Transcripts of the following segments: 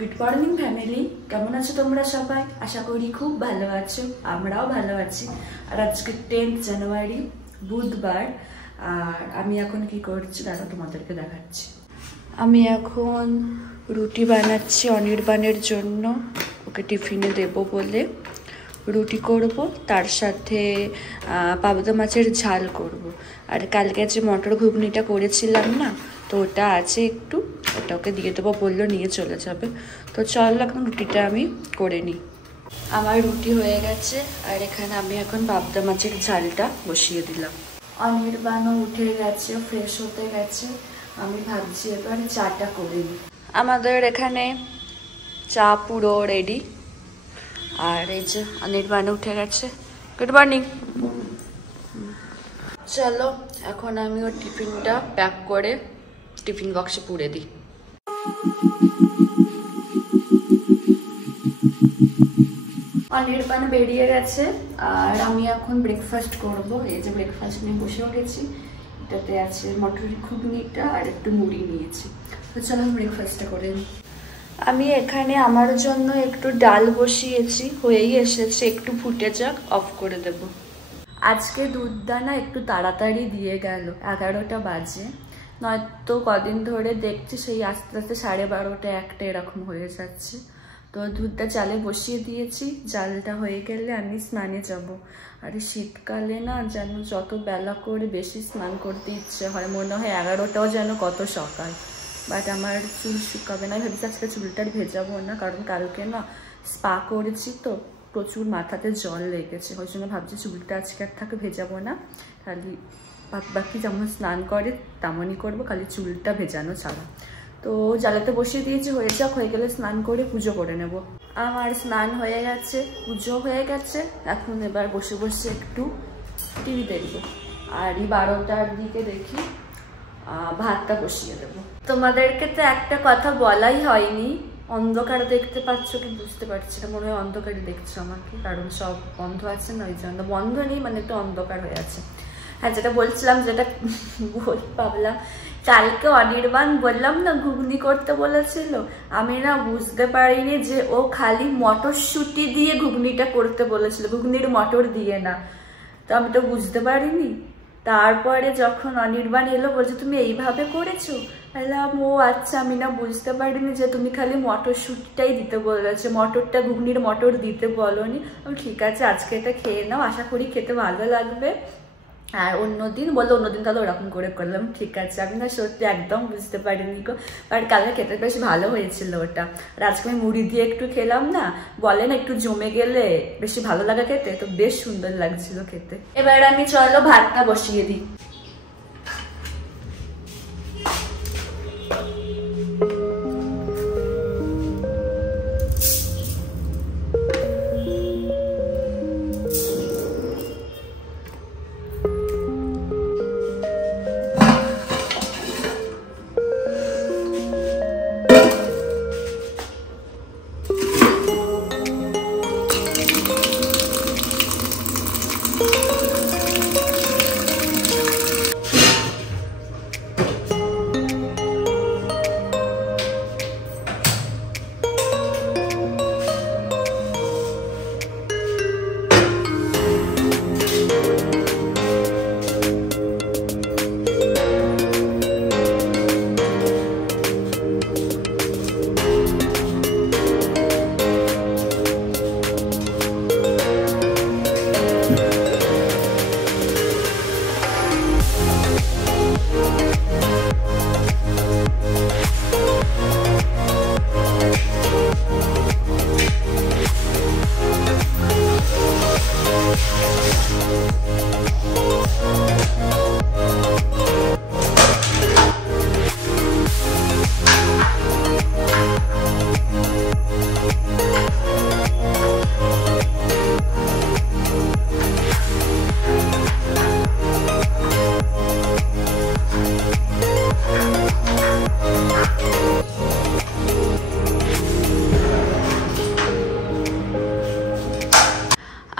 Good morning family, কেমন আছো তোমরা সবাই? আশা করি খুব ভালো আছো, আমরাও ভালো আছি। আর আজকে 10th জানুয়ারি বুধবার। আর আমি এখন কি করছি দাঁড়াও তোমাদেরকে দেখাচ্ছি। আমি এখন রুটি বানাচ্ছি অনির্বাণের জন্য, ওকে টিফিনে দেব বলে। রুটি করব, তার সাথে পাবদা মাছের ঝাল করব। আর কালকে যে মটর ঘুগনিটা করেছিলাম না, তো ওটা আছে একটু, ওটা ওকে দিয়ে দেবো, বললো নিয়ে চলে যাবে। তো চল এখন রুটিটা আমি করে নিই। আমার রুটি হয়ে গেছে, আর এখানে আমি এখন পাবদা মাছের ঝালটা বসিয়ে দিলাম। অনির্বাণও উঠে গেছে, ফ্রেশ হতে গেছে। আমি ভাবছি এবার চাটা করে নিই। আমাদের এখানে চা পুরো রেডি। আর এই যে অনির্বাণ উঠে গেছে। Good morning. চলো এখন আমি ওর টিফিনটা প্যাক করে টিফিন বক্সে পুরে দিই। অনির্বাণ বেরিয়ে গেছে, আর আমি এখন ব্রেকফাস্ট করব। এই যে ব্রেকফাস্ট নিয়ে বসেও গেছি। এটাতে আছে মটর ঘুগনিটা আর একটু মুড়ি নিয়েছি। তো চলো ব্রেকফাস্টটা করে নিই। আমি এখানে আমার জন্য একটু ডাল বসিয়েছি, হয়েই এসেছে, একটু ফুটে যাক, অফ করে দেব। আজকে দুধদানা একটু তাড়াতাড়ি দিয়ে গেল, 11টা বাজে। নয়তো কদিন ধরে দেখছি সেই আস্তে আস্তে 12:30, 1টা এরকম হয়ে যাচ্ছে। তো দুধটা চালে বসিয়ে দিয়েছি, জালটা হয়ে গেলে আমি স্নানে যাব। আর শীতকালে না যেন যত বেলা করে বেশি স্নান করতে ইচ্ছে হয়, মনে হয় 11টাও যেন কত সকাল। বাট আমার চুল শুকাবে না, ভেবেছি আজকে চুলটার ভেজাবো না, কারণ কালকে না স্পা করেছি তো প্রচুর মাথাতে জল লেগেছে। ওই জন্য ভাবছি চুলটা আজকে আর থাকে ভেজাবো না, খালি বাকি যেমন স্নান করে তেমনই করবো, খালি চুলটা ভেজানো ছাড়া। তো জ্বালাতে বসিয়ে দিয়েছি, হয়ে যাক, হয়ে গেলে স্নান করে পুজো করে নেব। আমার স্নান হয়ে গেছে, পুজো হয়ে গেছে। এখন এবার বসে বসে একটু টিভি দেখবো। আর এই 12টার দিকে দেখি ভাতটা বসিয়ে দেবো। তোমাদেরকে তো একটা কথা বলাই হয়নি, অন্ধকার দেখতে পাচ্ছ কি বুঝতে পারছি না, মনে হয় অন্ধকারে দেখছো আমাকে, কারণ সব বন্ধ আছে না, ওই জন্য। বন্ধ নেই মানে একটু অন্ধকার হয়ে আছে। হ্যাঁ, যেটা বলছিলাম, যেটা ভাবলাম, কালকে অনির্বাণ বললাম না ঘুগনি করতে বলেছিল, আমি না বুঝতে পারিনি যে ও খালি মটরশুঁটি দিয়ে ঘুগনিটা করতে বলেছিল, ঘুগনির মটর দিয়ে না। তো আমি তো বুঝতে পারিনি। তারপরে যখন অনির্বাণ এলো, বলছে তুমি এইভাবে করেছো? বললাম ও আচ্ছা, আমি না বুঝতে পারিনি যে তুমি খালি মটরশুঁটিটাই দিতে বলেছো, মটরটা ঘুগনির মটর দিতে বলোনি। আমি ঠিক আছে, আজকে এটা খেয়ে নাও, আশা করি খেতে ভালো লাগবে। আর অন্যদিন বললো অন্যদিন তাহলে ওরকম করে করলাম। ঠিক আছে, আমি না সত্যি একদম বুঝতে পারিনি গো। বাট কালকে খেতে বেশ ভালো হয়েছিল ওটা। আর আজকে আমি মুড়ি দিয়ে একটু খেলাম না, বলে না একটু জমে গেলে বেশি ভালো লাগে খেতে, তো বেশ সুন্দর লাগছিল খেতে। এবার আমি চলো ভাতটা বসিয়ে দিই।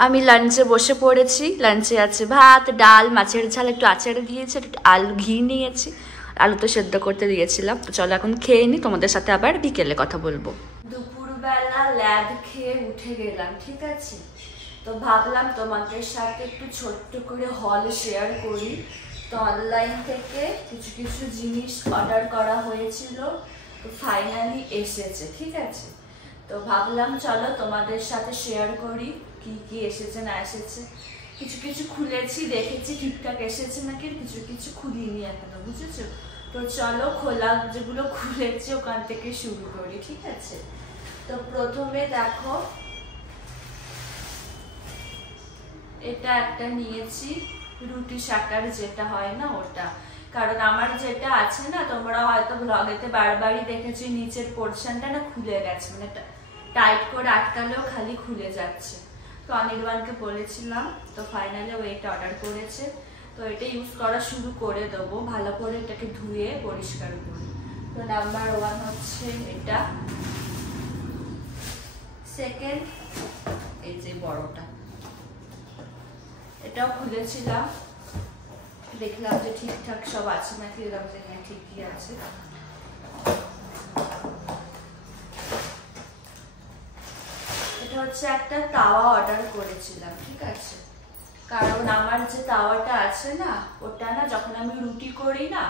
আমি লাঞ্চে বসে পড়েছি। লাঞ্চে আছে ভাত, ডাল, মাছের ঝাল, একটু আচার দিয়েছি, একটু আলু ঘি নিয়েছি, আলু তো সেদ্ধ করতে দিয়েছিলাম। তো চলো এখন খেয়ে নিই, তোমাদের সাথে আবার বিকেলে কথা বলবো। দুপুরবেলা ল্যাদ খেয়ে উঠে গেলাম, ঠিক আছে। তো ভাবলাম তোমাদের সাথে একটু ছোট্ট করে হল শেয়ার করি। তো অনলাইন থেকে কিছু কিছু জিনিস অর্ডার করা হয়েছিল, তো ফাইনালি এসেছে, ঠিক আছে। তো ভাবলাম চলো তোমাদের সাথে শেয়ার করি কি কি এসেছে না এসেছে। কিছু কিছু খুলেছি, দেখেছি ঠিকঠাক এসেছে নাকি, কিছু কিছু খুলিনি এখনো, বুঝেছো। তো চলো খোলা যেগুলো খুলেছি ওখান থেকে শুরু করি, ঠিক আছে। তো প্রথমে দেখো এটা একটা নিয়েছি, রুটি শাকার যেটা হয় না ওটা। কারণ আমার যেটা আছে না, তোমরা হয়তো ব্লগেতে বারবারই দেখেছো নিচের পোর্শনটা না খুলে গেছে, মানে টাইট করে আটকালেও খালি খুলে যাচ্ছে। তো অনির্বাণকে বলেছিলাম, তো ফাইনালি ও এটা অর্ডার করেছে। তো এটা ইউজ করা শুরু করে দেবো, ভালো করে এটাকে ধুয়ে পরিষ্কার করে। তো নাম্বার 1 হচ্ছে এটা। সেকেন্ড এই যে বড়টা, এটাও খুলেছিলাম, দেখলাম যে ঠিকঠাক সব আছে নাকি, এরকম যে হ্যাঁ ঠিকই আছে। এটা হচ্ছে একটা তাওয়া অর্ডার করেছিলাম, ঠিক আছে। কারণ আমার যে তাওয়াটা আছে না, ওটা না যখন আমি রুটি করি না,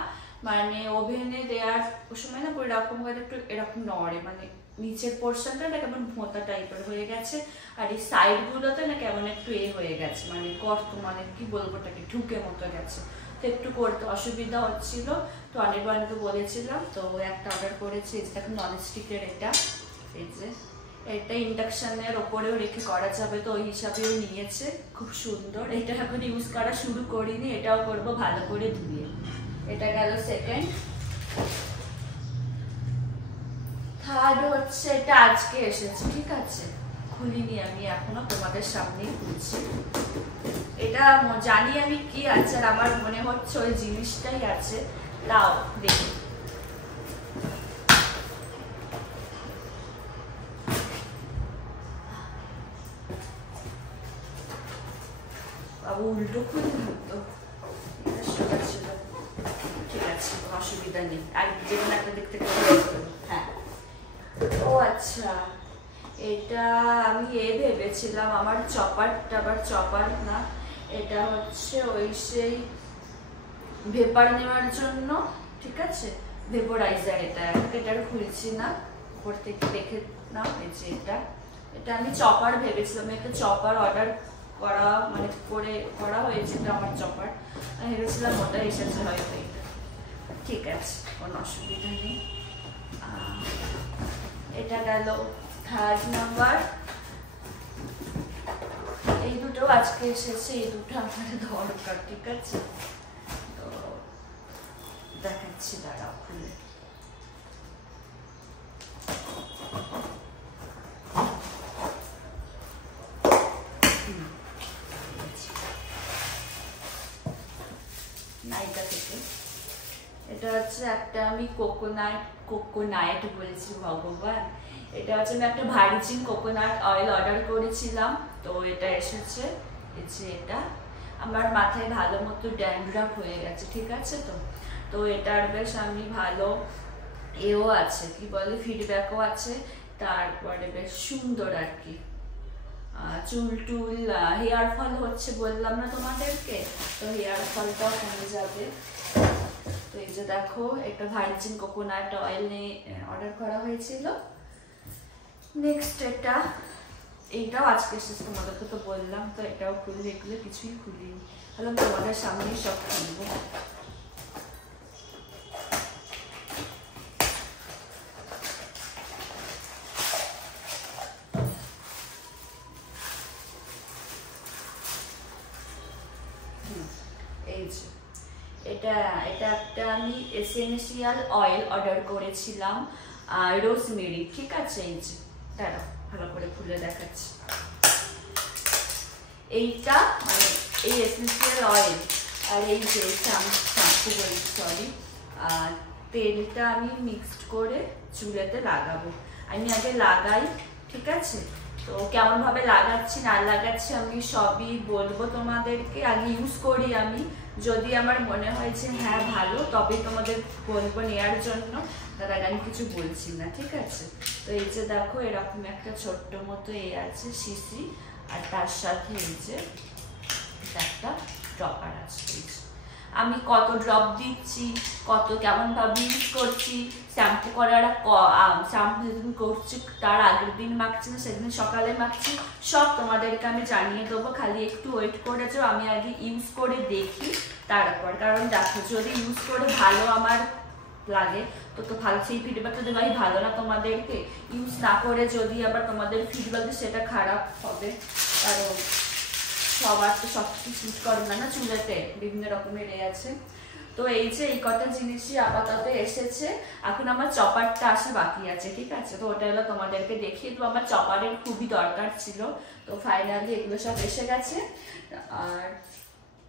মানে ওভেনে দেওয়ার সময় না এরকম করে একটু এরকম নড়ে, মানে নিচের পোর্শনটা না কেমন ভোঁতা টাইপের হয়ে গেছে, আর এই সাইড গুলোতে না কেমন একটু হয়ে গেছে, মানে গর্ত, মানে কি বলবো ওটাকে ঢুকে মতো গেছে। তো একটু করতে অসুবিধা হচ্ছিল। তো অনির্বাণকে বলেছিলাম, তো একটা অর্ডার করেছি। এটা ননস্টিকের, এটা এই যে এটা ইন্ডাকশনের ওপরেও রেখে করা যাবে, তো ওই হিসাবেও নিয়েছে, খুব সুন্দর। এটা এখন ইউজ করা শুরু করিনি, এটাও করব ভালো করে ধুয়ে। এটা গেল সেকেন্ড। থার্ড হচ্ছে এটা আজকে এসেছে, ঠিক আছে, খুলিনি আমি এখনো, তোমাদের সামনেই খুলছি। এটা জানি আমি কি আছে, আর আমার মনে হচ্ছে ওই জিনিসটাই আছে, তাও দেখি। বাবু উল্টো খুললাম তো, সোজা ছিল, ঠিক আছে, অসুবিধা নেই। আর যেমন একটা দেখতে হ্যাঁ। ও আচ্ছা, এটা আমি ভেবেছিলাম আমার চপারটা, আবার চপার না, এটা হচ্ছে ওই সেই ভেপার নেওয়ার জন্য, ঠিক আছে, ভেপোরাইজার। এটার খুলছি না, উপর থেকে দেখে নাও। এই যে এটা আমি চপার ভেবেছিলাম, একটা চপার অর্ডার করা, মানে করা হয়েছে, এটা আমার চপার। আমি ভেবেছিলাম ওটা এসেছে হয়তো, এটা ঠিক আছে, কোনো অসুবিধা নেই। এটা গেল থার্ড নাম্বার। এই দুটো আজকে এসেছে, এই দুটো আমার দরকার, ঠিক আছে। তো দেখাচ্ছি, দাঁড়াও খুলে। নাইকা থেকে এটা হচ্ছে একটা, আমি কোকোনাট বলেছি, ভগবান। এটা হচ্ছে আমি একটা ভার্জিন কোকোনাট অয়েল অর্ডার করেছিলাম, তো এটা এসেছে। এই যে এটা আমার মাথায় ভালো মতো ড্যান্ড্রাফ হয়ে গেছে, ঠিক আছে। তো এটার বেশ আমি ভালো এও আছে, কি বলে, ফিডব্যাকও আছে। তারপরে বেশ সুন্দর আর কি, চুল টুল হেয়ার ফল হচ্ছে বললাম না তোমাদেরকে, তো হেয়ার ফলটাও কমে যাবে। তো এই যে দেখো, একটা ভার্জিন কোকোনাট অয়েল নিয়ে অর্ডার করা হয়েছিল। নেক্সট এইটাও আজকে এসেছে, তোমাদেরকে তো বললাম। তো এটাও খুললে, এগুলো কিছুই খুলিনি, তাহলে তোমাদের সামনেই সব খুলবো। এই যে এটা একটা আমি এসেনশিয়াল অয়েল অর্ডার করেছিলাম, রোজমেরি, ঠিক আছে। এই যে দাঁড়াও ভালো করে খুলে দেখাচ্ছি। এইটা মানে এই এসেনশিয়াল অয়েল আর এই যে শ্যাম্পু বলি, সরি, তেলটা আমি মিক্সড করে চুলেতে লাগাবো। আমি আগে লাগাই, ঠিক আছে, তো কেমন ভাবে লাগাচ্ছি না লাগাচ্ছি আমি সবই বলবো তোমাদেরকে। আগে ইউজ করি আমি, যদি আমার মনে হয় যে হ্যাঁ ভালো তবে তোমাদের বলবো নেওয়ার জন্য, তার আগে আমি কিছু বলছি না, ঠিক আছে? তো এই যে দেখো এরকম একটা ছোট্ট মতো আছে শিশি, আর তার সাথে এই যে একটা ড্রপার আছে। আমি কত ড্রপ দিচ্ছি, কত কেমন ভাবে ইউজ করছি, শ্যাম্পু করার শ্যাম্পু যেদিন করছি তার আগের দিন মাখছি না সেদিন সকালে মাখছি, সব তোমাদেরকে আমি জানিয়ে দেবো। খালি একটু ওয়েট করে যাও, আমি আগে ইউজ করে দেখি তারপর। কারণ দেখো যদি ইউজ করে ভালো আমার লাগে তো ভালো, সেই ফিডব্যাকটা দেবো। আমি ভালো না তোমাদেরকে ইউজ না করে যদি আবার তোমাদের ফিডব্যাক সেটা খারাপ হবে, কারণ সবার তো সব কিছু শুট করে না চুলেতে, বিভিন্ন রকমের আছে। তো এই যে এই কটা জিনিসই আপাতত এসেছে, এখন আমার চপারটা আসা বাকি আছে, ঠিক আছে? তো ওটা হলো তোমাদেরকে দেখিয়ে দেবো, আমার চপারের খুবই দরকার ছিল। তো ফাইনালি এগুলো সব এসে গেছে, আর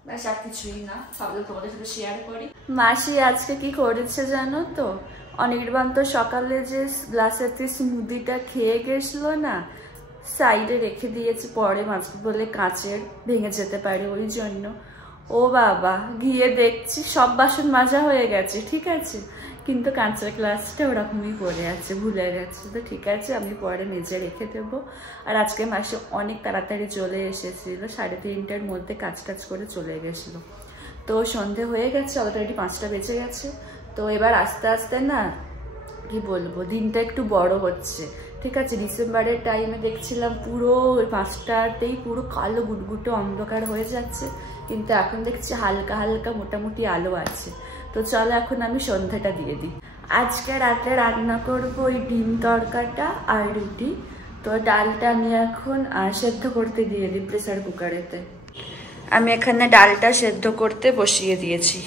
ব্যাস আর কিছুই না, ভাবলাম তোমাদের সাথে শেয়ার করি। মাসি আজকে কি করেছে জানো তো? অনির্বাণ তো সকালে যে গ্লাসেতে স্মুদিটা খেয়ে গেছিল না, সাইডে রেখে দিয়েছে, পরে মাছবে বলে কাঁচের ভেঙে যেতে পারে ওই জন্য। ও বাবা, গিয়ে দেখছি সব বাসন মাজা হয়ে গেছে, ঠিক আছে, কিন্তু কাঁচের গ্লাসটা ওরকমই পড়ে আছে, ভুলে গেছে। তো ঠিক আছে, আমি পরে মেজে রেখে দেবো। আর আজকে মাসে অনেক তাড়াতাড়ি চলে এসেছিল, 3:30টার মধ্যে কাজ টাজ করে চলে গেছিলো। তো সন্ধে হয়ে গেছে, অলরেডি 5টা বেজে গেছে। তো এবার আস্তে আস্তে না কি বলবো, দিনটা একটু বড় হচ্ছে, ঠিক আছে? ডিসেম্বরের টাইমে দেখছিলাম পুরো 5টাতেই পুরো কালো গুটগুটো অন্ধকার হয়ে যাচ্ছে, কিন্তু এখন দেখছি হালকা হালকা মোটামুটি আলো আছে। তো চলো এখন আমি সন্ধ্যাটা দিয়ে দিই। আজকে রাতে রান্না করবো ওই ডিম তরকাটা আর রুটি। তো ডালটা আমি এখন সেদ্ধ করতে দিয়ে দিই প্রেসার কুকারেতে। আমি এখানে ডালটা সেদ্ধ করতে বসিয়ে দিয়েছি।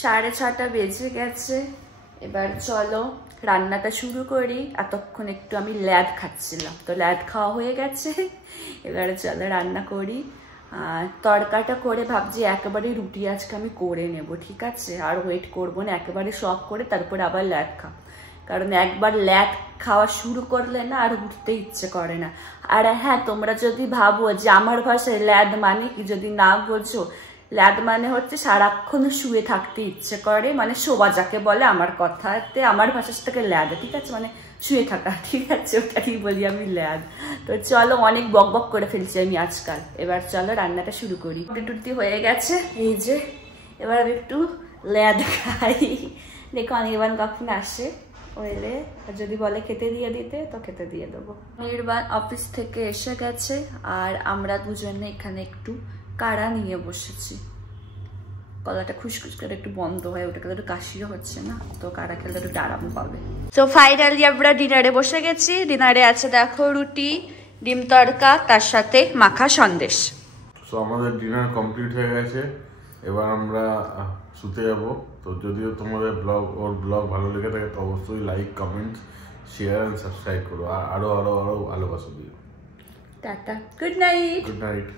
6:30 বেজে গেছে, এবার চলো রান্নাটা শুরু করি। এতক্ষণ একটু আমি ল্যাদ খাচ্ছিলাম, তো ল্যাদ খাওয়া হয়ে গেছে, এবারে চলো রান্না করি। তরকাটা করে ভাবছি একেবারে রুটি আজকে আমি করে নেব, ঠিক আছে? আর ওয়েট করবো না, একেবারে সব করে তারপরে আবার ল্যাদ খাও, কারণ একবার ল্যাদ খাওয়া শুরু করলে না আর উঠতে ইচ্ছে করে না। আর হ্যাঁ, তোমরা যদি ভাবো যে আমার ভাষায় ল্যাদ মানে কি, যদি না বোঝো, ল্যাদ মানে হচ্ছে সারাক্ষণ শুয়ে থাকতে ইচ্ছে করে, মানে শোবা যাকে বলে আমার কথাতে, আমার ভাষার থেকে ল্যাদ, ঠিক আছে, মানে শুয়ে থাকা, ঠিক আছে, ওটাই বলি আমি ল্যাদ। তো চলো, অনেক বক বক করে ফেলছি আমি আজকাল, এবার চলো রান্নাটা শুরু করি। টুটি হয়ে গেছে, এই যে এবার আমি একটু ল্যাদ খাই। দেখো অনির্বাণ কখন আসে, ওইলে যদি বলে খেতে দিয়ে দিতে তো খেতে দিয়ে দেবো। অনির্বাণ অফিস থেকে এসে গেছে, আর আমরা দুজনে এখানে একটু কাড়া নিয়ে বসেছি। গলাটা খুশখুশ করে একটু বন্ধ হয়, ওটা একটু কাশিও হচ্ছে না, তো কাড়া খেলে একটু আরাম পাবে। তো ফাইনালি আমরা ডিনারে বসে গেছি। ডিনারে আছে দেখো রুটি, ডিম তড়কা, তার সাথে মাখা সন্দেশ। তো আমাদের ডিনার কমপ্লিট হয়ে গেছে, এবার আমরা শুতে যাব। তো যদিও তোমাদের ব্লগ ভালো লেগে থাকে তো অবশ্যই like, comment, share and subscribe করো, আর আরো আরো আরো ভালোবাসা দিও। টাটা, গুড নাইট। Good night.